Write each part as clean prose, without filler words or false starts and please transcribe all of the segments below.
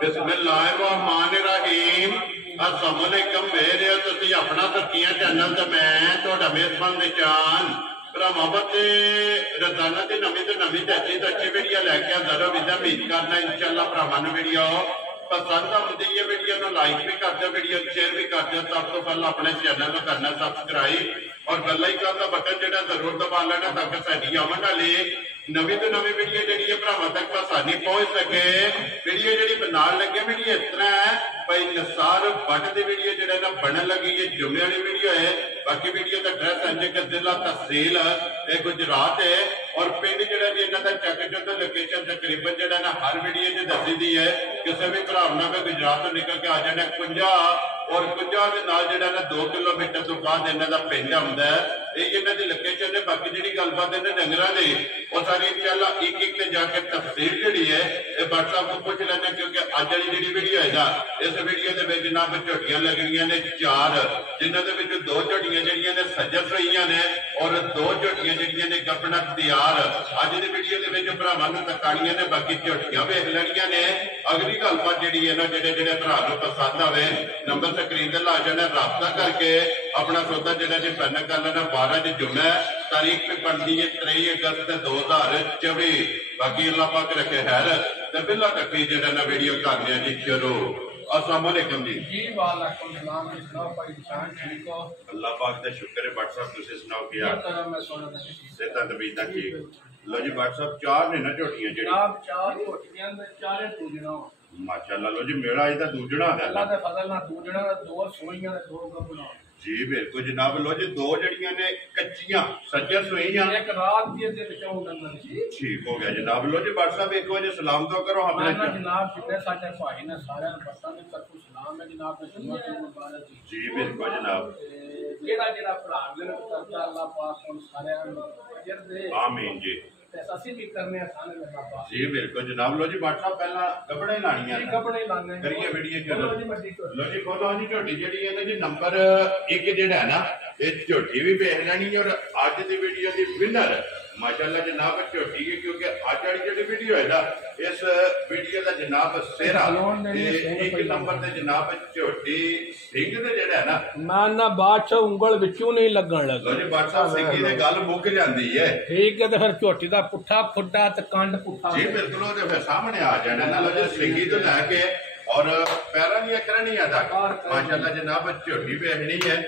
बिस्मिल्लाहिर्रहमानिर्रहीम। अस्सलाम वालेकुम मेरे तुसी अपना तरक्कियां चैनल ते मैं तुहाडा मेजबान निशान भरावां ते रोजाना की नवीं ते अच्छी वीडियो लैके आंदा रहां। उम्मीद करना इंशाअल्लाह भरावां नूं वीडियो पसंद आउंदी है। वीडियो नूं लाइक भी कर दो, वीडियो शेयर भी कर दो। सब तो पहले अपने चैनल को करना सब्सक्राइब और बेल आइकन का बटन जिहड़ा जरूर दबा लेना ताकि साडी आउण वाली नवीं तो नवीं वीडियो जिहड़ी है भरावां तक आसानी पहुंच सके। वीडियो जिहड़ी बनाउण लगे वीडियो इस तरह है भाई निसार भट्ट की वीडियो जिहड़ा ना बनन लगी है जुम्मे वाली वीडियो है। बाकी वीडियो का एड्रैस है कि जिला तहसील गुजरात है और पिंड जिहड़ा जी इन्हां दा चक चुंद लोकेशन तकरीबन जिहड़ा ना हर वीडियो च दसी दी है। किसी भी भरा ना कोई गुजरात तो निकल के आ जाना कुंजा और कुंजा के नाल जिहड़ा ना 2 किलोमीटर तो बाद इन्हां दा पिंड आउंदा है। ये इन्हां दी लोकेशन है। बाकी जिहड़ी गलबात इन्हां डंगरां दी वो सारी इंशाअल्लाह एक एक ते जाके तफसील जिहड़ी है ये व्हाट्सएप को पूछ लेना क्योंकि अज वाली जिहड़ी वीडियो है ना इस वीडियो दे विच जनाब झोटियां लगणियां ने 4 जिन्हां दे विच 2 झोटियां जिहड़ियां ने सजस रहीआं ने और 2 झोटियां जिहड़ियां ने गपना तैयार अज दी वीडियो दे विच भरावां नूं तकाणियां ने। बाकी झोटियां वेख लैणियां ने। अगली गलबात जिहड़ी है ना जिहड़े भरा नूं पसंद आवे नंबर स्क्रीन ते ला जाना राबता करके अपना सौदा जिहड़ा जी फाइनल कर लेना। 12 जुम्मे तारीख पे बनती है 23 अगस्त 2024। बाकी अल्लाह पाक रखे खैर ते बिल्ला तक जिहड़ा ना वीडियो करने जी शुरू। अस्सलाम वालेकुम जी। वालेकुम सलाम। सुनाओ भाई जान ठीक हो? अल्लाह पाक दा शुक्र है। व्हाट्सएप तुसी सुनाओ क्या मैं सुना सेहत तबीयत ठीक? लो जी व्हाट्सएप 4 ने ना झोटियां जेडी जनाब 4 झोटियां ने 4 दूजणा माशाअल्लाह। लो जी मेरा इदा दूजणा है अल्लाह दे फजल नाल दूजणा 2 सोईयां ने 2 गबना जी बिल्कुल जनाब। लो जी 2 जड़ियां ने कच्चियां सज्जर सुईयां एक रात दी दे विचों नंबर जी ठीक हो गया जनाब। लो जी व्हाट्सएप एक बार सलाम तो करो हमने जनाब जितने साडे भाई ने सारे बच्चों ने तरफ सलाम है जनाब ने जुम्मा की मुबारक जी बिल्कुल जनाब। जेड़ा जेड़ा भरा ने करदा अल्लाह पाक उन सारे अजर दे आमीन जी। असि भी करने आसान है अल्लाह पाक जी बिल्कुल जनाब। लो जी व्हाट्सएप पहला कपड़े लानियां जी कपड़े लाने करिए वीडियो चलो लो जी खोलो जी झोटी जेडी है ना जी नंबर 1 जेड़ा है ना ये झोटी भी वेख लेनी है और आज दी वीडियो दी विनर माशाअल्लाह जनाब झोटी है क्योंकि आज वाली जेडी वीडियो है ना इस वीडियो का जनाब सेरा एक नंबर ते जनाब झोटी सिंह ते जेड़ा है ना ना बादशाह उंगल विचों नहीं लगन लगा। लो जी बादशाह सिंह दी गल मुक जांदी है ठीक है। तो फिर झोटी दा पुट्ठा खुड्डा ते कंड पुट्ठा जी बिल्कुल वो फिर सामने आ जाना ना। लो जी सिंगी तो लैके और पैरा दी अखरा नहीं आता माशाअल्लाह जनाब झोटी वेखनी है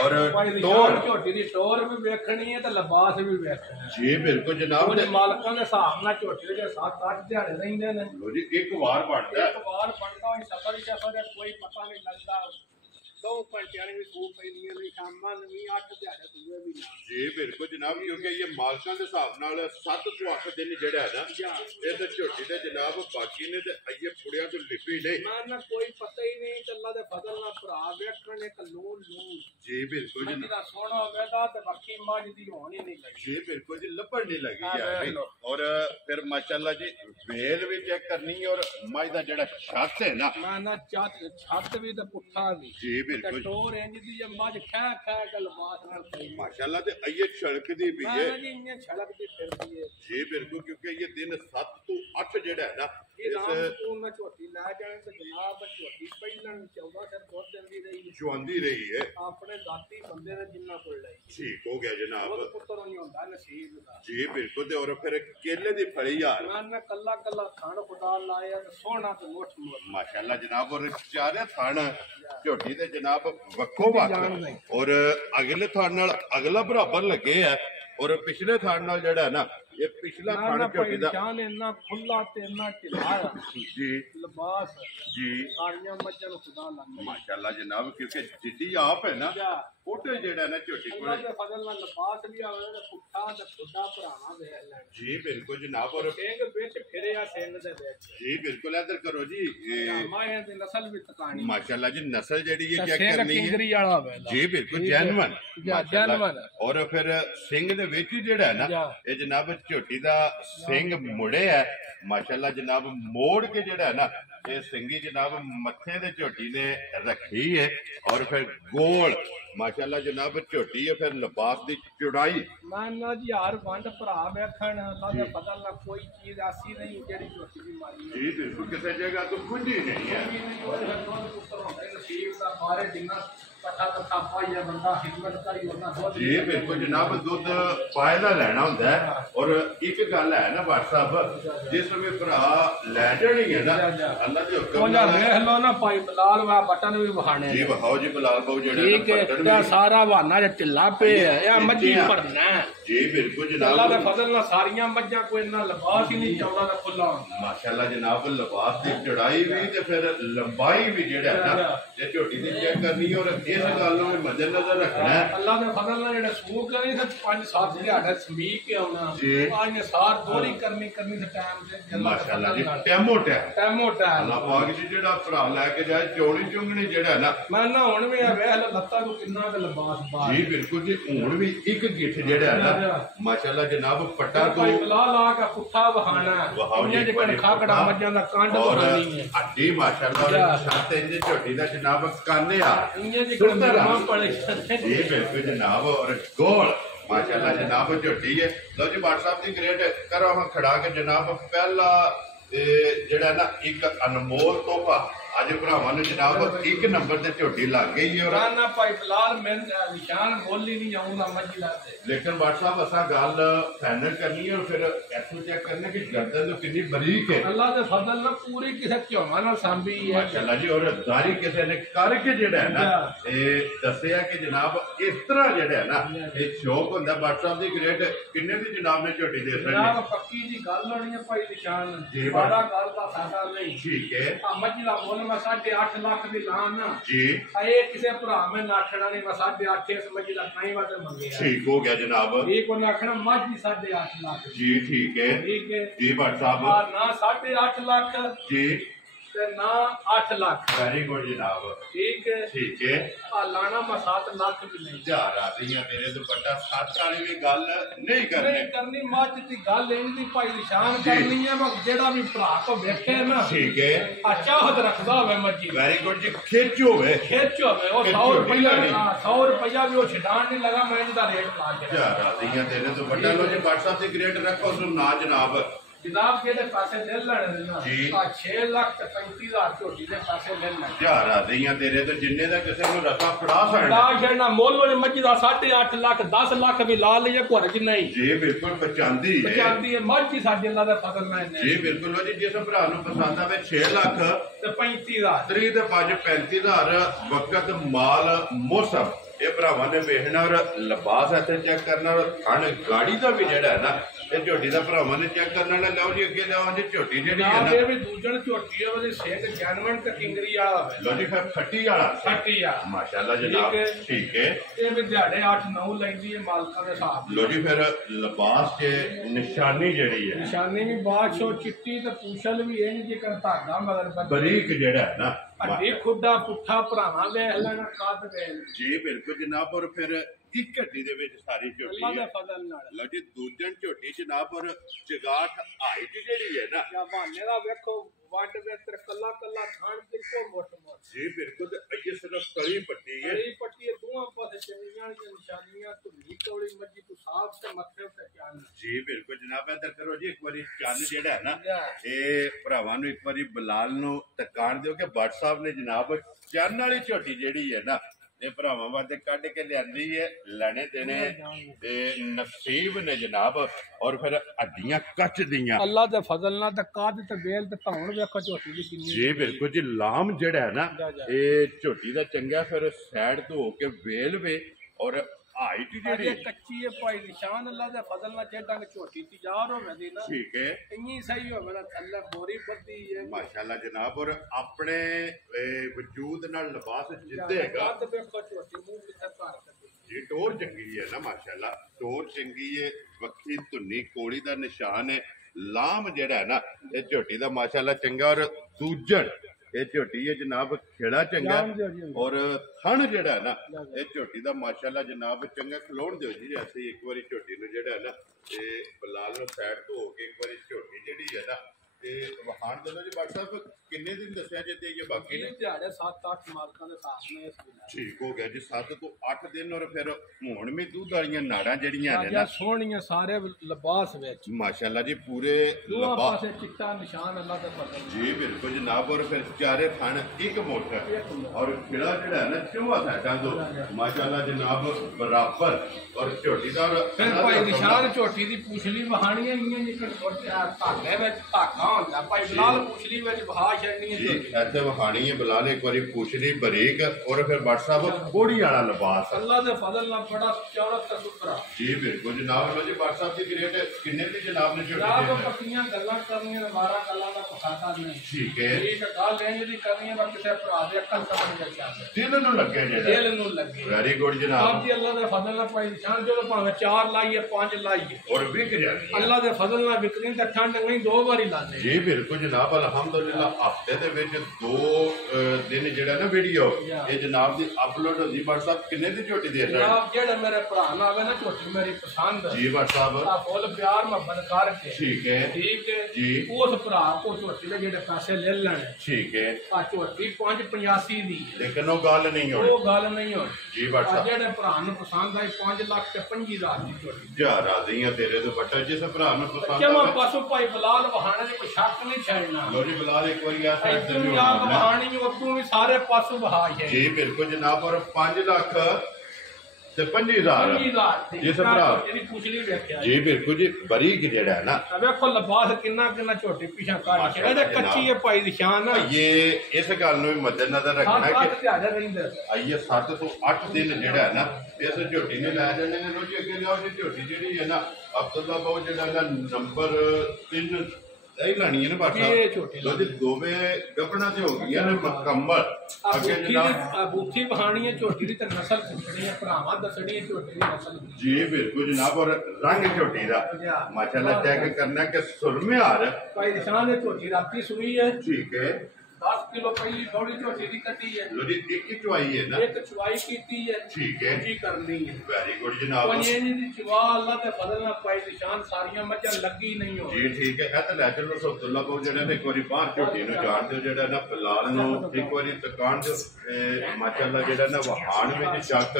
और टोर झोटी दी टोर भी वेखनी है ते लिबास भी वेखना है जी बिल्कुल जनाब। मालकां दे हिसाब नाल झोटी दे 7-8 दिहाड़े रहिंदे ने। लो जी एक बार बनदा एक बार बनदा होई सफर कोई पता नहीं लगदा 2 घंटे भी खूब पैनी है शामां भी 8 दिहाड़े पूरे भी जी बिल्कुल जनाब क्योंकि ये मालकां दे हिसाब नाल 7 ਤੋਂ 8 दिन जेड़ा है ना ये तो झोटी दे जनाब बाकी ने ते आइए पुड़िया तो लिपी नहीं ना कोई पता ही नहीं ते अल्लाह दे फजल नाल भरा वेखण एक लून जी बिल्कुल जी दा सोना वेदा ते बाकी मज दी होण ही नहीं लगी जी बिल्कुल जी लपड़ नहीं लगी यार। और फिर माशाअल्लाह जी वेल भी चेक करनी और मज दा जेड़ा छत है ना छत भी ते पुट्ठा भी जी बिल्कुल टोर इंज दी मज खै गलबात नाल पई माशाअल्लाह ते आइए छड़कदी भी है जी इन्ने छड़कदी फिरदी है जी बिल्कुल क्योंकि ये दिन 7 ਤੋਂ 8 जेड़ा है ना इस में झोटी लै जाने ते जनाब झोटी पहलन 14 से 2 दिन दी रही जुआंदी रही है अपने जाती बंदे ने जिन्ना कोल लाई ठीक हो गया जनाब। वो पुत्र नहीं होता नसीब दा जी बिल्कुल और फिर केले दी फड़ी यार मैं कल्ला कल्ला खान खुदा लाया ते सोना ते मोठ माशाअल्लाह जनाब। और चारे थान झोटी दे जनाब वक्को वक और अगले थान नाल अगला बराबर लगे है और पिछले थान नाल जेड़ा है ना ये पिछला थान झोटी दा जान इतना खुला ते इतना ढिला जी लिबास जी सारियां मज्जां खुदा लाने माशाअल्लाह जनाब क्योंकि जिद्दी आप है ना ओटे जेड़ा ना झोटी कोले अल्लाह दे फजल नाल लिबास भी आवे ते पुट्ठा ते खुदा भराना दे ले जी बिल्कुल जनाब। और सिंह विच फिरया सिंह दे विच जी बिल्कुल इधर करो जी माया दी नस्ल भी तकानी माशाअल्लाह जी नस्ल जेड़ी है चेक करनी है किंगरी वाला वे जी बिल्कुल जेन्युइन जेन्युइन। और फिर सिंह दे विच जेड़ा है ना ये जनाब झोटी दा सिंह मुड़े है माशाअल्लाह जनाब मोड़ के जेड़ा है ना ये सिंगी जनाब मथे दे झोटी ने रखी है और फिर गोल माशाल्लाह जनाब झोटी है फिर लिबास की चौड़ाई मैं ना जी हर वंड भरा वेखण अल्लाह दे फजल नाल कोई चीज ऐसी नहीं जेड़ी झोटी दी मारी जी बिल्कुल किसी जगह तो कुंजी नहीं है नसीब का बारे जिन्ना पट्ठा कट्ठा पाइया बंदा खिदमत करी उन्ना दुध जी बिल्कुल जनाब दुध पाए का लैना होंदा है और एक गल है ना बाट साहब जिस समय भरा लै जानी है ना अल्लाह के हुक्म नाल देख लो ना भाई बिलाल वा बटन भी वहाने जी बहाओ जी बिलाल बाबू जेड़ा ठीक है ते सारा बहाना जे ढिल्ला पे है या मज्जी भरना है जी बिल्कुल अल्लाह जनाब दे फजल नाल सारियां मज्जां कोई इन्ना लिबास ही नहीं चौड़ा ते खुला माशाल्लाह जनाब लिबास की चौड़ाई भी ते फिर लंबाई भी जेड़ा है ना ये झोटी दी चेक करनी है और इस गल नूं मद्देनजर रखना है अल्लाह दे फजल नाल जेड़ा सूक नहीं ते 5-7 दिहाड़े समीक के आउणा जी आज ने सार दोहरी करनी ते टाइम से माशाल्लाह जी टैमो टाइम टाइमो टाइम अल्लाह पाक जी जेड़ा भरा लेके जाए चौड़ी चुंगनी जेड़ा है ना मैं ना हुण भी वेख लो लत्तां को किन्ना ते लिबास बाहर जी बिल्कुल जी हुण भी एक गिठ जेड़ा है ना माशाल्लाह जनाब पट्टा तो कोई बला ला के पुट्ठा बहाना उन्हें जे कर खाकड़ा मज्जां दा कांड बहानी है हड्डी माशाल्लाह छाते इंज झोटी दा जनाब काने आ इन्हें जे कर मरमा पड़े जी बिल्कुल जनाब और गोल माशाल्लाह जनाब झोटी है लो जी बाट साहब दी ग्रेड करो हम खड़ा के जनाब पहला जेड़ा ना एक अनमोल तोहफा अज भरावां नूं जनाब एक नंबर ते झोटी लग गई है और राना भाई बिलाल मैं निशान बोल ही नहीं आऊंगा मज्जी लाते लेकिन बाट साहब असा गल फाइनल करनी है और फिर ऐसो चेक करने की गर्दन तो कितनी बरीक है अल्लाह दे फजल नाल पूरी किसे क्यों नाल सांभी है माशाल्लाह जी और दारी किसी ने करके जेड़ा है ना ये दसिया कि जनाब इस तरह जेड़ा है ना ये शौक होंदा बाट साहब दी ग्रेड किन्ने दी जनाब ने झोटी दे सकदी जनाब पक्की जी गल होनी है भाई निशान जी बड़ा गल दा साडा नहीं ठीक है मज्जी दा मोल मैं 8.5 लाख भी लान ना जी ये किसे भरा में नाखड़ा नहीं मैं 8.5 इस मज्जी दा नहीं वादे मंगे ठीक हो गया जनाब एक को नाखड़ा मज्जी 8.5 लाख जी ठीक है जी बाट साहब ना 8.5 लाख जी ते ना 8 लाख वेरी गुड जनाब ठीक है लाना मैं 7 लाख भी नहीं जा रही है तेरे तो बड़ा 7 वाली भी गल नहीं करनी मज दी गल इनदी भाई निशान करनी है मैं जेड़ा भी भरा को वेखे ना ठीक है चाहत रखदा होवे मर्जी वेरी गुड जी खिच होवे ओ 100 रुपया 100 रुपया भी वो छिटान नहीं लगा मैं इनदा रेट ला के जा रही है तेरे तो बड़ा लो जी व्हाट्सएप दी ग्रेड रखो सुन ना जनाब जनाब जेडे पैसे ले लैने ना जी 6 लाख ते 35,000 झोटी दे पैसे ले लैने जा रही है तेरे तो जिन्ने दा किसे नु रसा फड़ा सकदा ला छड़ना मोल वाले मज्जी दा 8.5 लाख 10 लाख भी ला लिए घर च नहीं जी बिल्कुल पचांदी है मर्जी साडे अल्लाह दा फजल नाल जी बिल्कुल लो जी जिस भरा नु पसंद आवे 6 लाख ते 35,000 3 ते 5 35,000 वक्त माल मौसम ये भरावां ने वेखना और लिबास इत्थे चेक करना और थण गाड़ी दा भी जेड़ा है ना ये झोटी दा भरावां ने चेक करना ना लो जी अगे लो जी झोटी जेड़ी है ना ये भी दूजन झोटी है वदे सेक जैनवन ते किंगरी वाला है लो जी फिर फट्टी वाला फट्टी आ माशाल्लाह जनाब ठीक है ये भी दिहाड़े 8-9 लैंदी है मालका दे हिसाब लो जी फिर लिबास के निशानी जेड़ी है निशानी भी बादशाह चिट्टी ते पूछल भी है जी कर धागा मगर बरीक जेड़ा है ना हड्डी खुदा पुट्ठा भरावा वेख लेना कद वेख जी बिल्कुल जनाब और फिर एक हड्डी दे विच सारी झोटी अल्लाह दे है फजल नाल लो जी दूजन झोटी जनाब और चगाठ हाइट जेड़ी है ना या बहाने दा वेखो वंड वेत्र कल्ला कल्ला थान बिल्कुल मोट मोट जी बिल्कुल ये सिर्फ तली पट्टी है बड़ी पट्टी दोवां पासे चंगियां निशानियां धुली कौड़ी मज्जी तू साफ ते मथे ते चान जी बिल्कुल जनाब इधर करो जी एक बारी चन्न जेड़ा है ना ये भरावां नु एक बारी बिलाल नु तकान दिओ कि भट्ट साहब ने जनाब चन्न वाली झोटी जेड़ी है ना ये भरावां वास्ते कढ के लियांदी है लैने देने ते नसीब ने जनाब और फिर हड्डियां कच दियां अल्लाह दे फजल नाल ते काद ते बेल ते धौण वेखो झोटी दी किन्नी जी बिल्कुल जी लाम जेड़ा है ना ये झोटी दा चंगा फिर साइड तो होके वेल वे और हाइट जेड़ी कच्ची है भाई निशान अल्लाह दे फजल नाल जेड़ा झोटी तैयार होवे दी ना ठीक है इन्नी सही होवे ना थल्ले बोरी बद्दी है माशाल्लाह जनाब और अपने वजूद नाल लिबास जिद्देगा कद वेखो झोटी मुंह किथे कर जी टोर चंगी है ना माशाल्लाह टोर चंगी है वक्खी धुन्नी कोड़ी दा निशान है लाम जेड़ा है ना ये झोटी दा माशाल्लाह चंगा और दूजन ये झोटी है जनाब खेड़ा चंगा और थन जेड़ा है ना ये झोटी दा माशाल्लाह जनाब चंगा खलोण दिओ जी ऐसे एक बारी झोटी नु जेड़ा है ना ये बिलाल नु साइड तो होके एक बारी झोटी जेड़ी है ना ਤੇ ਵਹਾਣ ਦੇ ਲੋ ਜੀ ਬਾਟ ਸਾਹਿਬ ਕਿੰਨੇ ਦਿਨ ਦੱਸਿਆ ਜੇ ਤੇ ਇਹ ਬਾਕੀ ਨੇ ਇਹ ਦਿਹਾੜੇ 7-8 ਮਾਲਕਾਂ ਦੇ ਹਿਸਾਬ ਨਾਲ ਇਸ ਵੇਲੇ ਠੀਕ ਹੋ ਗਿਆ ਜੀ 7 ਤੋਂ 8 ਦਿਨ ਔਰ ਫਿਰ ਹੁਣ ਵੀ ਦੁੱਧ ਵਾਲੀਆਂ ਨਾੜਾਂ ਜਿਹੜੀਆਂ ਨੇ ਜਾਂ ਨਾ ਸੋਹਣੀਆਂ ਸਾਰੇ ਲਿਬਾਸ ਵਿੱਚ ਮਾਸ਼ਾਅੱਲਾ ਜੀ ਪੂਰੇ ਦੋਹਾਂ ਲੰਬਾ ਪਾਸੇ ਚਿੱਟਾ ਨਿਸ਼ਾਨ ਅੱਲਾ ਦਾ ਫਜ਼ਲ ਜੀ ਬਿਲਕੁਲ ਜਨਾਬ ਔਰ ਫਿਰ ਚਾਰੇ ਥਣ ਇੱਕ ਮੋਟਰ ਔਰ ਖਿਲਾ ਜਿਹੜਾ ਹੈ ਨਾ ਚੋਆ ਸਾਈਡਾਂ ਤੋਂ ਮਾਸ਼ਾਅੱਲਾ ਜਨਾਬ ਬਰਾਬਰ ਔਰ ਝੋਟੀ ਦਾ ਫਿਰ ਭਾਈ ਨਿਸ਼ਾਨ ਝੋਟੀ ਦੀ ਪੁਛਲੀ ਵਹਾਣੀਆਂ ਇੰਨੀਆਂ ਜਿਕਰ ਧਾਗੇ ਵਿੱਚ ਧਾਗਾ ਹੁੰਦਾ ਭਾਈ ਬਲਾਲ ਪੁਛਲੀ ਵਿੱਚ ਵਹਾ ਛੱਡਣੀ ਜੀ ਇੱਥੇ ਵਹਾਣੀ ਹੈ ਬਲਾਲ ਇੱਕ ਵਾਰੀ ਪੁਛਲੀ ਬਰੀਕ ਔਰ ਫਿਰ ਬਾਟ ਸਾਹਿਬ ਕੋੜੀ ਵਾਲਾ ਲਿਬਾਸ ਅੱਲਾ ਦੇ ਫਜ਼ਲ ਨਾਲ ਬੜਾ ਚੌੜਾ ਤੇ ਸੁਥਰਾ ਜੀ ਬਿਲਕੁਲ ਜਨਾਬ ਲੋ ਜੀ ਬਾਟ ਸਾਹਿਬ ਦੀ ਰੇਟ ਕਿੰਨੇ ਦੀ ਜਨਾਬ ਨੇ ਜਨਾਬ ਝੋਟੀ ਪੱਕੀਆਂ ਗੱਲਾਂ ਕਰਨੀਆਂ 12 ਗੱਲਾਂ ਦਾ ਪਖਾਤਾ ਨਹੀਂ ਠੀਕ ਹੈ ਠੀਕ ਗੱਲ ਲੈਣ ਦੀ ਕਰਨੀ ਹੈ ਪਰ ਕਿਸੇ ਭਰਾ ਦੇ ਅਕਲ ਸਮਝ ਵਿੱਚ ਆਉਂਦਾ ਦਿਲ ਨੂੰ ਲੱਗੇ ਜਿਹੜਾ ਦਿਲ ਨੂੰ ਲੱਗੇ ਵੈਰੀ ਗੁੱਡ ਜਨਾਬ ਆਪ ਦੀ ਅੱਲਾ ਦੇ ਫਜ਼ਲ ਨਾਲ ਭਾਈ ਨਿਸ਼ਾਨ ਜਦੋਂ ਭਾਵੇਂ 4 ਲਾਈਏ 5 ਲਾਈਏ ਔਰ ਵਿਕ ਜਾਂਦੀ ਹੈ ਅੱਲਾ ਦੇ ਫਜ਼ਲ ਨਾਲ ਵਿਕਣੀ ਤਾਂ ਠੰਡ ਨਹੀਂ 2 ਵਾਰੀ ਲਾਦੇ ਜੀ ਬਿਲਕੁਲ ਜਨਾਬ ਅਲਹਮਦੁਲਿਲਾ ਹਫਤੇ ਦੇ ਵਿੱਚ 2 ਦਿਨ ਜਿਹੜਾ ਨਾ ਵੀਡੀਓ ਇਹ ਜਨਾਬ ਦੀ ਅਪਲੋਡ ਹੁੰਦੀ ਬਾਟ ਸਾਹਿਬ ਕਿੰਨੇ ਦੀ ਝੋਟੀ ਦੇ ਰਹੇ ਜਨਾਬ ਜਿਹੜੇ ਮੇਰੇ ਭਰਾ ਨਾਲ ਆਵੇ ਨਾ ਝੋਟੀ ਮੇਰੀ ਪਸੰਦ ਜੀ ਬਾਟ ਸਾਹਿਬ ਆ ਫੁੱਲ ਪਿਆਰ ਮੁਹੱਬਤ ਕਰਕੇ ਠੀਕ ਹੈ ਠੀਕ ਹੈ ਜੀ ਉਸ ਭਰਾ ਕੋ ਝੋਟੀ ਦੇ ਜਿਹੜੇ ਪੈਸੇ ਲੈ ਲੈਣੇ ਠੀਕ ਹੈ ਆ ਝੋਟੀ 585 ਦੀ ਲੇਕਿਨ ਉਹ ਗੱਲ ਨਹੀਂ ਹੋਣੀ ਉਹ ਗੱਲ ਨਹੀਂ ਹੋਣੀ ਜੀ ਬਾਟ ਆ ਸਾਹਿਬ ਜਿਹੜੇ ਭਰਾ ਨੂੰ ਪਸੰਦ ਆਈ 5 ਲੱਖ ਤੇ 25,000 ਦੀ ਝੋਟੀ ਜਾ ਰਾਜ਼ੀ ਆ ਤੇਰੇ ਤੋਂ ਬੱਟਾ ਜਿਸ ਭਰਾ ਨੂੰ ਪਸੰਦ ਕਿਵੇਂ ਆਵੇ ਪਾਸੋਂ ਭਾਈ ਬਲਾਲ ਵਹਾਣੇ ਦੇ ਕੋਈ ਸ਼ੱਕ ਨਹੀਂ ਛੱਡਣਾ ਲੋ ਜੀ ਬਲਾਲ ਇੱਕ ਵਾਰੀ ਆ ਸਾਈਡ ਤੇ ਇਤਨੀ ਵੀ ਆਪ ਹੋਣਾ ਵਹਾਣੀ ਉਦੋਂ ਵੀ ਸਾਰੇ ਪਾਸੋਂ ਵਹਾਈ ਹੈ ਜੀ ਬਿਲਕੁਲ ਜਨਾਬ ਔਰ 5 ਲੱਖ ਤੇ 25,000 25,000 ਜਿਸ ਭਰਾ ਜਿਹੜੀ ਪੁੱਛ ਲਈ ਵੇਖਿਆ ਜੀ ਬਿਲਕੁਲ ਜੀ ਬਰੀਕ ਜਿਹੜਾ ਹੈ ਨਾ ਵੇਖੋ ਲਿਬਾਸ ਕਿੰਨਾ ਝੋਟੀ ਪਿਛਾ ਕਾਢ ਕੇ ਇਹਦੇ ਕੱਚੀ ਹੈ ਭਾਈ ਨਿਸ਼ਾਨ ਇਹ ਇਸ ਗੱਲ ਨੂੰ ਵੀ ਮੱਦੇਨਜ਼ਰ ਰੱਖਣਾ ਸਾਤ ਕਿ ਦਿਹਾੜੇ ਰਹਿੰਦੇ ਆਈਏ 7 ਤੋਂ 8 ਦਿਨ ਜਿਹੜਾ ਹੈ ਨਾ ਇਸ ਝੋਟੀ ਨੇ ਲੈ ਜਾਣੇ ਨੇ ਰੋਜੀ ਅੱਗੇ ਲਿਆਓ ਜੀ ਝੋਟੀ ਜਿਹੜੀ ਹੈ ਨਾ ਅਬਦੁੱਲਾ ਬਾਉ ਜਿਹੜਾ ਇਹਦਾ ਨੰਬਰ 3 ਇਹ ਲਾਣੀ ਹੈ ਨਾ ਬਾਟ ਸਾਹਿਬ ਲੋ ਜੀ ਦੋਵੇਂ ਗੱਭਣਾ ਤੇ ਹੋ ਗਈਆਂ ਨੇ ਮੁਕੰਮਲ ਅੱਗੇ ਜਨਾਬ ਬੂਥੀ ਵਹਾਣੀ ਹੈ ਝੋਟੀ ਦੀ ਤੇ ਨਸਲ ਪੁੱਛਣੀ ਹੈ ਭਰਾਵਾਂ ਦੱਸਣੀ ਹੈ ਝੋਟੀ ਦੀ ਨਸਲ ਜੀ ਬਿਲਕੁਲ ਜਨਾਬ ਔਰ ਰੰਗ ਝੋਟੀ ਦਾ ਮਾਸ਼ਾਅੱਲਾ ਚੈੱਕ ਕਰਨਾ ਕਿ ਸੁਰਮਿਆਰ ਭਾਈ ਨਿਸ਼ਾਨ ਨੇ ਝੋਟੀ ਰਾਤੀ ਸੁਣੀ ਹੈ ਠੀਕ ਹੈ 10 ਕਿਲੋ ਪਹਿਲੀ ਥੋੜੀ ਝੋਟੀ ਦੀ ਕੱਟੀ ਹੈ ਲੋ ਜੀ ਇੱਕ ਹੀ ਚੁਆਈ ਹੈ ਨਾ ਇੱਕ ਚੁਆਈ ਕੀਤੀ ਹੈ ਠੀਕ ਹੈ ਜੀ ਕਰਨੀ ਹੈ ਵੈਰੀ ਗੁੱਡ ਜਨਾਬ ਪੰਜੇ ਦੀ ਚੁਆ ਅੱਲਾ ਤੇ ਫਜ਼ਲ ਨਾਲ ਭਾਈ ਨਿਸ਼ਾਨ ਸਾਰੀਆਂ ਮੱਝਾਂ ਲੱਗੀ ਨਹੀਂ ਹੋ ਜੀ ਠੀਕ ਹੈ ਇਹ ਤਾਂ ਲੈ ਚਲੋ ਅਬਦੁੱਲਾ ਬਾਉ ਜਿਹੜਾ ਨੇ ਇੱਕ ਵਾਰੀ ਬਾਹਰ ਝੋਟੀ ਨੂੰ ਜਾਣ ਦਿਓ ਜਿਹੜਾ ਨਾ ਫਿਲਹਾਲ ਨੂੰ ਇੱਕ ਵਾਰੀ ਦੁਕਾਨ ਦੇ ਮਾਸ਼ਾਅੱਲਾ ਜਿਹੜਾ ਨਾ ਵਹਾਣ ਵਿੱਚ ਚੱਕ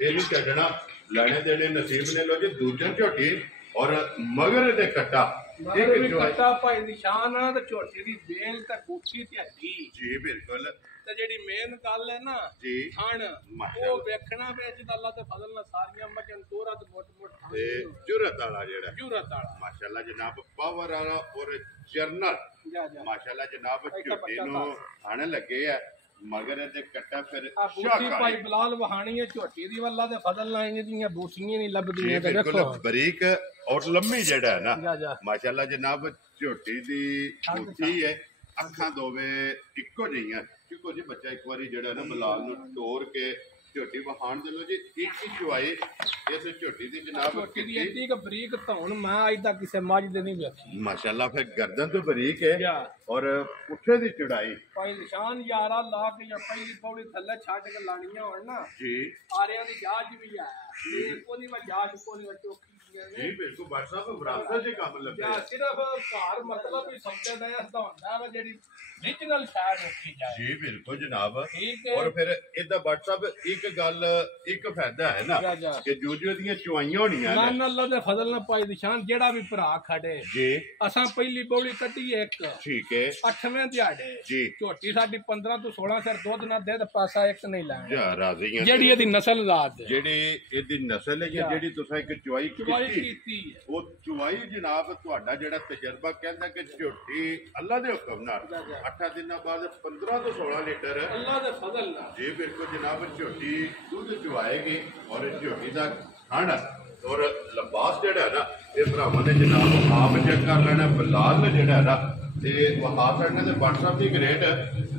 ਇਹ ਨਹੀਂ ਛੱਡਣਾ ਲੈਣੇ ਦੇਣੇ ਨਸੀਬ ਨੇ ਲੋ ਜੀ ਦੂਜਾ ਝੋਟੀ ਔਰ ਮਗਰ ਦੇ ਕੱਟਾ ਇੱਕ ਚੁਆਈ ਕੱਟਾ ਭਾਈ ਨਿਸ਼ਾਨ ਤੇ ਝੋਟੀ ਦੀ ਬੇਲ ਤੇ ਗੁੱਠੀ ਤੇ ਹੱਡੀ ਜੀ ਬਿਲਕੁਲ ਤੇ ਜਿਹੜੀ ਮੇਨ ਗੱਲ ਹੈ ਨਾ ਜੀ ਥਣ ਮਾਸ਼ਾਅੱਲਾ। ਉਹ ਵੇਖਣਾ ਵੇ ਜਿੱਦ ਅੱਲਾ ਦੇ ਫਜ਼ਲ ਨਾਲ ਸਾਰੀਆਂ ਮੱਝਾਂ ਦੋਰਾ ਤੇ ਮੋਟ ਤੇ ਜੁਰਤ ਵਾਲਾ ਜਿਹੜਾ ਜੁਰਤ ਵਾਲਾ ਮਾਸ਼ਾਅੱਲਾ ਜਨਾਬ ਪਾਵਰ ਵਾਲਾ ਔਰ ਜਰਨਲ ਜਾ ਮਾਸ਼ਾਅੱਲਾ ਜਨਾਬ ਝੋਟੀ ਨੂੰ ਆਣ ਲੱਗੇ ਆ ਮਗਰ ਇਹਦੇ ਕੱਟਾ ਫਿਰ ਆ ਬੂਥੀ ਭਾਈ ਬਲਾਲ ਵਹਾਣੀ ਹੈ ਝੋਟੀ ਦੀ ਅੱਲਾ ਦੇ ਫਜ਼ਲ ਨਾਲ ਇੰਜ ਦੀਆਂ ਬੂਥੀਆਂ ਨਹੀਂ ਲੱਭਦੀਆਂ ਤੇ ਬਿਲਕੁਲ ਵੇਖੋ ਬਰੀਕ ਔਰ ਲੰਮੀ ਜਿਹੜਾ ਹੈ ਨਾ ਜਾ ਮਾਸ਼ਾਅੱਲਾ ਜਨਾਬ ਝੋਟੀ ਦੀ ਬੂਥੀ ਹੈ ਅੱਖਾਂ ਦੋਵੇਂ ਇੱਕੋ ਜਿਹੀਆਂ ਕਿਉਂਕਿ ਜੀ ਬੱਚਾ ਇੱਕ ਵਾਰੀ ਜਿਹੜਾ ਨਾ ਬਲਾਲ ਨੂੰ ਤੋੜ ਕੇ ਝੋਟੀ ਵਹਾਣ ਦੇ ਲੋ ਜੀ ਇੱਕ ਹੀ ਚੁਆਏ ਇਸ ਝੋਟੀ ਦੀ ਜਨਾਬ ਝੋਟੀ ਦੀ ਐਡੀ ਕ ਬਰੀਕ ਧੌਣ ਮੈਂ ਅੱਜ ਤੱਕ ਕਿਸੇ ਮੱਝ ਦੇ ਨਹੀਂ ਵੇਖੀ ਮਾਸ਼ਾਅੱਲਾ ਫਿਰ ਗਰਦਨ ਤੋਂ ਬਰੀਕ ਹੈ ਔਰ ਪੁੱਠੇ ਦੀ ਚੜਾਈ ਭਾਈ ਨਿਸ਼ਾਨ ਯਾਰਾ ਲਾ ਕੇ ਜਾਂ ਪਹਿਲੀ ਪੌੜੀ ਥੱਲੇ ਛੱਡ ਕੇ ਲਾਣੀਆਂ ਹੋਣ ਨਾ ਜੀ ਆਰਿਆਂ ਦੀ ਜਾਂਚ ਵੀ ਆ ਇਹ ਕੋਨੀ ਵਾ ਜਾਂਚ ਕੋਨੀ ਵਾ ਚੌਕੀ ਜੀ ਬਿਲਕੁਲ ਬਾਟ ਸਾਹਿਬ ਵਿਰਾਸਤ ਦੇ ਕੰਮ ਲੱਗੇ ਜਾਂ ਸਿਰਫ ਘਰ ਮਤਲਬ ਵੀ ਸਮਝਦਾ ਦਾ ਹਸਦਾ ਹੁੰਦਾ ਵਾ ਜਿਹੜੀ ਰੀਜਨਲ ਸ਼ਾਇਰ ਰੱਖੀ ਜਾਏ ਜੀ ਬਿਲਕੁਲ ਜਨਾਬ ਠੀਕ ਹੈ ਔਰ ਫਿਰ ਇਹਦਾ ਬਾਟ ਸਾਹਿਬ ਇੱਕ ਗੱਲ ਇੱਕ ਫਾਇਦਾ ਹੈ ਨਾ ਕਿ ਜੂਜੂ ਦੀਆਂ ਚੁਆਈਆਂ ਹੋਣੀਆਂ ਨੇ ਨਾਨ ਅੱਲਾ ਦੇ ਫਜ਼ਲ ਨਾਲ ਪਾਈ ਨਿਸ਼ਾਨ ਜਿਹੜਾ ਵੀ ਭਰਾ ਖੜੇ ਜੀ ਅਸਾਂ ਪਹਿਲੀ ਪੌੜੀ ਕੱਢੀ ਇੱਕ ਠੀਕ ਹੈ 8ਵੇਂ ਦਿਹਾੜੇ ਜੀ ਝੋਟੀ ਸਾਡੀ 15 ਤੋਂ 16 ਸਿਰ ਦੁੱਧ ਨਾ ਦੇ ਤੇ ਪਾਸਾ ਇੱਕ ਨਹੀਂ ਲੈਣਾ ਜਾ ਰਾਜ਼ੀ ਹਾਂ ਜਿਹੜੀ ਇਹਦੀ ਨਸਲ ਜ਼ਾਤ ਹੈ ਜਿਹੜੀ ਇਹਦੀ ਨਸਲ ਹੈ ਜਾਂ ਜਿਹੜੀ ਤੁਸੀਂ ਇੱਕ ਚੁਆਈ ਕੀਤੀ ਹੈ ਉਹ ਚੁਆਈ ਜਨਾਬ ਤੁਹਾਡਾ ਜਿਹੜਾ ਤਜਰਬਾ ਕਹਿੰਦਾ ਕਿ ਝੋਟੀ ਅੱਲਾ ਦੇ ਹੁਕਮ ਨਾਲ 8 ਦਿਨਾਂ ਬਾਅਦ 15 ਤੋਂ 16 ਲੀਟਰ ਅੱਲਾ ਦੇ ਫਜ਼ਲ ਨਾਲ ਜੀ ਬਿਲਕੁਲ ਜਨਾਬ ਝੋਟੀ ਦੁੱਧ ਚੁਆਏਗੀ ਔਰ ਝੋਟੀ ਦਾ ਖਾਣਾ ਔਰ ਲਿਬਾਸ ਜਿਹੜਾ ਹੈ ਨਾ ਇਹ ਭਰਾਵਾਂ ਨੇ ਜਨਾਬ ਆਪ ਚੈੱਕ ਕਰ ਲੈਣਾ ਬਲਾਲ ਨੇ ਜਿਹੜਾ ਹੈ ਨਾ ਤੇ ਵਹਾ ਸਕਦੇ ਤੇ WhatsApp ਦੀ ਗ੍ਰੇਡ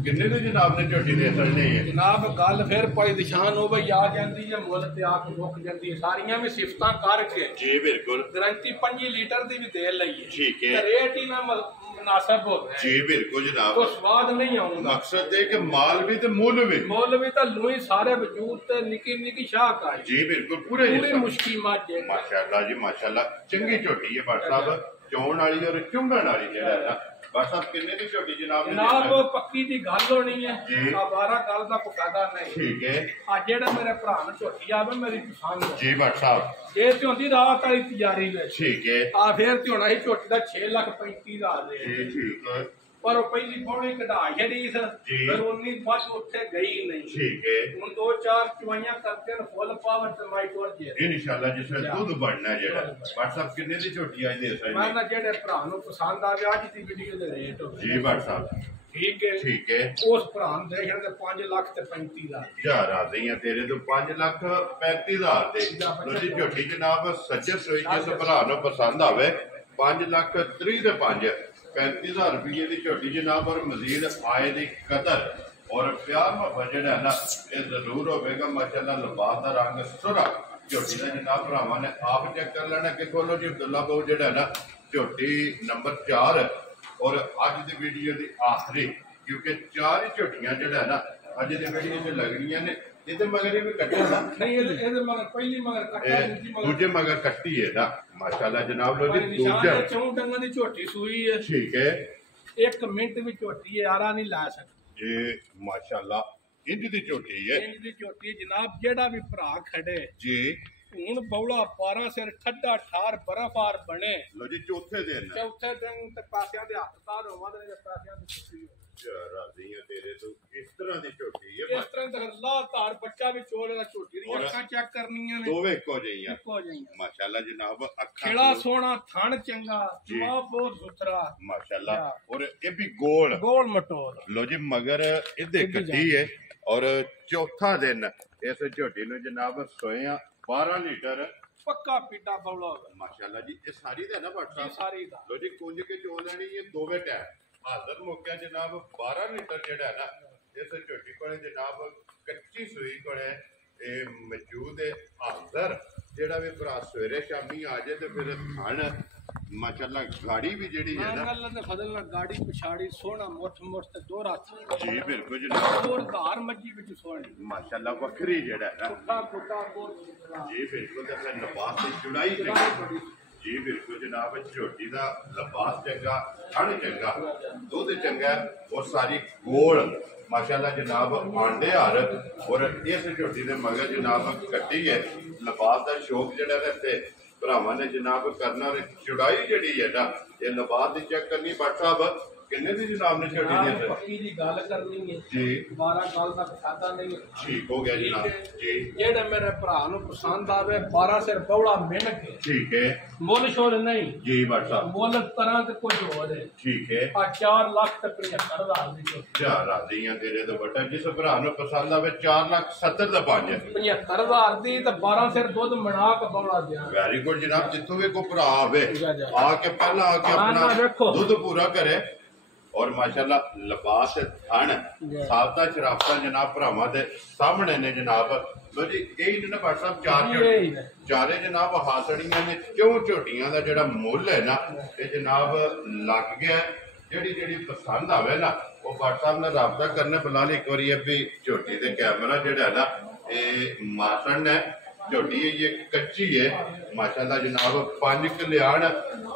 ਕਿੰਨੇ ਦੇ ਜਨਾਬ ਨੇ ਝੋਟੀ ਦੇ ਸਕਦੇ ਹੈ ਜਨਾਬ ਗੱਲ ਫਿਰ ਭਾਈ ਨਿਸ਼ਾਨ ਹੋਵੇ ਆ ਜਾਂਦੀ ਹੈ ਮੁੱਲ ਤੇ ਆ ਕੇ ਮੁੱਕ ਜਾਂਦੀ ਹੈ ਸਾਰੀਆਂ ਵੀ ਸਿਫਤਾਂ ਕਰਕੇ ਜੀ ਬਿਲਕੁਲ ਗਰੰਟੀ 5 ਲੀਟਰ ਦੀ ਵੀ ਦੇ ਲਈ ਹੈ ਠੀਕ ਹੈ ਰੇਟ ਹੀ ਨਾ ਮੁਨਾਸਬ ਹੋ ਰਿਹਾ ਜੀ ਬਿਲਕੁਲ ਜਨਾਬ ਉਹ ਸਵਾਦ ਨਹੀਂ ਆਉਂਦਾ ਮਕਸਦ ਇਹ ਕਿ ਮਾਲ ਵੀ ਤੇ ਮੁੱਲ ਵੀ ਤਾਂ ਲੋਈ ਸਾਰੇ ਵਜੂਦ ਤੇ ਨਿੱਕੀ ਨਿੱਕੀ ਸ਼ਾਹਕਾਰ ਜੀ ਬਿਲਕੁਲ ਪੂਰੇ ਮੁਸ਼ਕੀ ਮੱਝ ਹੈ ਮਾਸ਼ਾਅੱਲਾ ਜੀ ਮਾਸ਼ਾਅੱਲਾ ਚੰਗੀ ਝੋਟੀ ਹੈ ਬਾਟ ਸਾਹਿਬ ਚੋਣ ਵਾਲੀ ਔਰ ਚੁੰਗਣ ਵਾਲੀ ਜਿਹੜਾ ਹੈ बस साहब किन्ने की झोटी जनाब? जनाब पक्की दी गल होनी है जी। 12 गल का पुकादा नहीं। ठीक है आ जेड़ा मेरे भरा ने झोटी आवे मेरी पसंद है जी बट साहब। ये ते होंदी रात वाली तैयारी में। ठीक है आ फिर ते होना ही झोटी दा 6,35,000 दे। जी ठीक है पर वो पहली पौड़ी कढ़ा छड़ी सी जी। फिर उन्नी बस उत्थे गई नहीं। ठीक है हुन 2-4 चुवाइयां करके न फुल पावर ते माई टोर जे इंशाल्लाह जिसमें दूध बढ़ना है जेड़ा। बट साहब किन्ने की झोटी आज दे सकते? मैं ना जेड़े भरा नु पसंद आवे आज दी वीडियो दे रेट हो जी बट साहब। ठीक है ठीक है उस भरा नु देख ते 5,35,000 जा राजी हैं तेरे तो 5,35,000 दे। लो जी झोटी जनाब सज्जर सोई जिस भरा नु पसंद आवे 5,30,000 दे 35,000 रुपये की झोटी जनाब। और मजीद आए की कदर और प्यार मोहब्बत जेड़ा है ना ये जरूर होगा माशाल्लाह। लिबास का रंग सुरा झोटी का जनाब भरावां ने आप चेक कर लेना कि खोलो जी अब्दुल्ला बहु जेड़ा है ना झोटी नंबर 4 और अज की वीडियो की आखिरी क्योंकि 4 ही झोटियां जेड़ा है ना अज की वीडियो में लगनियां ने। ये मगर भी कट्टी ना नहीं ये मगर पहली मगर कट्टा दूजी मगर दूजे मगर कट्टी है ना माशाल्लाह जनाब। लो जी निशान दूजा है चौं डंगां दी झोटी सूई है। ठीक है 1 मिनट भी झोटी है यारा नहीं ला सकती। ये माशाल्लाह इंज दी झोटी है इंज दी झोटी जनाब जेड़ा भी भरा खड़े जी। ਹੁਣ ਬੌਲਾ 12 ਸਿਰ ਠੱਡਾ ਠਾਰ ਬਰਫਾਰ ਬਣੇ। लो जी चौथे दिन ਚੌਥੇ ਦਿਨ ਤੇ ਪਾਸਿਆਂ ਦੇ ਹੱਥ ਤਾਰ ਹੋਵਾਂ ਤੇ ਪਾਸਿਆਂ ਦੀ ਛੁੱਟੀ राजी है तेरे तो इस तरह की झोटी है ਇਸ ਤਰ੍ਹਾਂ ਦਾ ਲਾ ਧਾਰ ਬੱਚਾ ਵੀ ਚੋਲੇ ਦਾ ਝੋਟੀ ਦੀ ਔਰ ਅੱਖਾਂ ਚੈੱਕ ਕਰਨੀਆਂ ਨੇ दोवे इको जइयां ਇੱਕੋ ਜਿਹੀਆਂ। माशाल्लाह जनाब। अखा ਖੇੜਾ ਸੋਹਣਾ ਥਣ ਚੰਗਾ जी। ਜਵਾਬ ਬਹੁਤ ਸੁਥਰਾ माशाल्लाह और ये भी गोल। ਗੋਲ ਮਟੋਲ। लो जी मगर इधे इधर कट्टी है और चौथा दिन इस झोटी ने जनाब सोया 12 लीटर ਪੱਕਾ ਪੀਟਾ ਬੌਲਾ ਹੋਵੇ माशाल्लाह जी। ये सारी दा ना बट ਇਹ साहब? ਸਾਰੀ ਦਾ लो जी कुंज के चो लेनी ये दोवे टाइम हाजर मौका जनाब 12 लीटर जेड़ा है ना इस झोटी को जनाब कच्ची सूई को मौजूद है हाजर जेड़ा भी भरा सवेरे शामी आ जाए तो फिर थन माशाल्लाह गाड़ी भी जेड़ी है ना अल्लाह दे फजल नाल गाड़ी पिछाड़ी सोहना मुठ मुठ ते दो रात जी बिल्कुल जनाब। और धार मज्जी विच सोहनी माशाल्लाह वखरी जेड़ा है ना पुट्ठा पुट्ठा बहुत सुथरा। जी बिल्कुल तो फिर लिबास की जुड़ाई जुड़ाई चंगी। बड़ी। जी बिल्कुल जनाब झोटी का लिबास चंगा थन चंगा दुध चंगा और सारी गोल माशाल्लाह जनाब आंडे हार। और इस झोटी के मगर जनाब कट्टी है लिबास का शौक जड़ा इतने भरावां ने जनाब करना और चुड़ाई जड़ी है ना ये लिबास की चेक करनी। बट साहब किन्ने दी जनाब ने झोटी जनाब दी पक्की दी गल करनी है जी 12 गल का खाता नहीं है। ठीक हो गया जनाब जी। जेड़ा मेरे भरा नु पसंद आवे 12 सिर बौला मिल के ठीक है मुल छोड़ नहीं जी बट साहब। मुल तरह ते कुछ और है। ठीक है आ 4,75,000 दी झोटी। जा राजी हैं तेरे तो बटा जिस भरा नु पसंद आवे 4,70,000 दा 5 75,000 दी ते 12 सिर दुध मना के बौला दिया। वेरी गुड जनाब। जितों भी कोई भरा आवे जा, जा। आके पहला आके हाँ, अपना देखो। दूध पूरा करे और माशाल्लाह लिबास थन जा। साबता शराबता जनाब भरावां दे सामने ने जनाब। लो जी यही ने बट साहब 4 यही झोटी ने। चारे जनाब हासड़ियां ने क्यों झोटियां दा जेड़ा मुੱਲ है ना ये जनाब लग गया। जेड़ी जेड़ी पसंद आवे ना वो बट साहब ने राबता करने फिलहाल एक बार भी झोटी दे कैमरा जेड़ा है ना ये मासन है झोटी है ये कच्ची है माशाल्लाह जनाब 5 कल्याण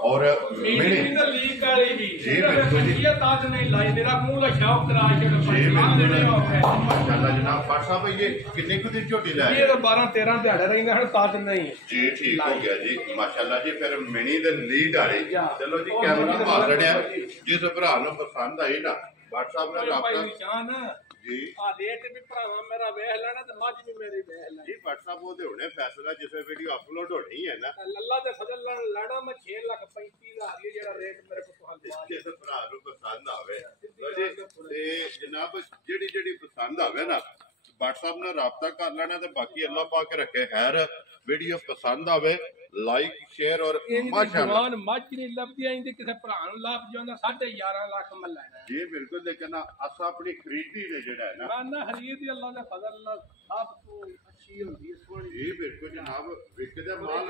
और मिनी लीक वाली भी जी, बिल्कुल जी। ये ताज नहीं लाई मेरा मुंह ला शौक करा के जी पैसा देने बिल्कुल होते माशाल्लाह जनाब। बट साहब ये कितने कुछ दिन झोटी ला ये तो 12-13 दिहाड़े रहंगे हन ताज नहीं जी ठीक हो गया जी माशाल्लाह जी। फिर मिनी दे लीड आ रही जा। चलो जी और कैमरा मिनी मार दे रहे बाहर हैं जिस भरा नु पसंद आई ना बट साहब ने भाई राबता निशान जी आ लेट भी भरावा मेरा वेख लेना ते मज भी मेरी वेख लेना। जी बट साहब वो होने फैसला जिस वीडियो अपलोड होनी है ना अल्लाह दे फजल नाल लड़ा मैं 6,35,000 ये जेड़ा रेट मेरे को तुहां जिस भरा नु पसंद आवे लो जी ते जनाब जेड़ी जेड़ी पसंद आवे ना बट साहब ने राबता कर लेना ते बाकी अल्लाह पाक रखे खैर वीडियो पसंद आवे लाइक शेयर और माशाल्लाह जवान मज नहीं लभदी इंदी किसे भरा नु लाभ जांदा 11.5 लाख मैं लेना। जी बिल्कुल लेकिन असा अपनी खरीदी ने जेड़ा है ना ना खरीद अल्लाह दे फजल नाल सब तो अच्छी होंदी है सोहनी। जी बिल्कुल जनाब विकदा माल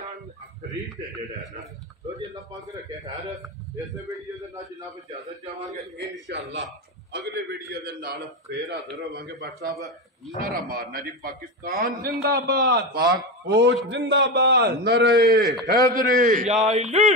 खरीद दे जेड़ा है ना तो जी अल्लाह पाक रखे खैर इस वीडियो दे नाल जनाब इजाजत चाहांगे इंशाअल्लाह अगले वीडियो दे नाल फिर हाजिर होवांगे। बट साहब नारा मारना जी पाकिस्तान जिंदाबाद पाक फौज जिंदाबाद नरे हैदरी या इली।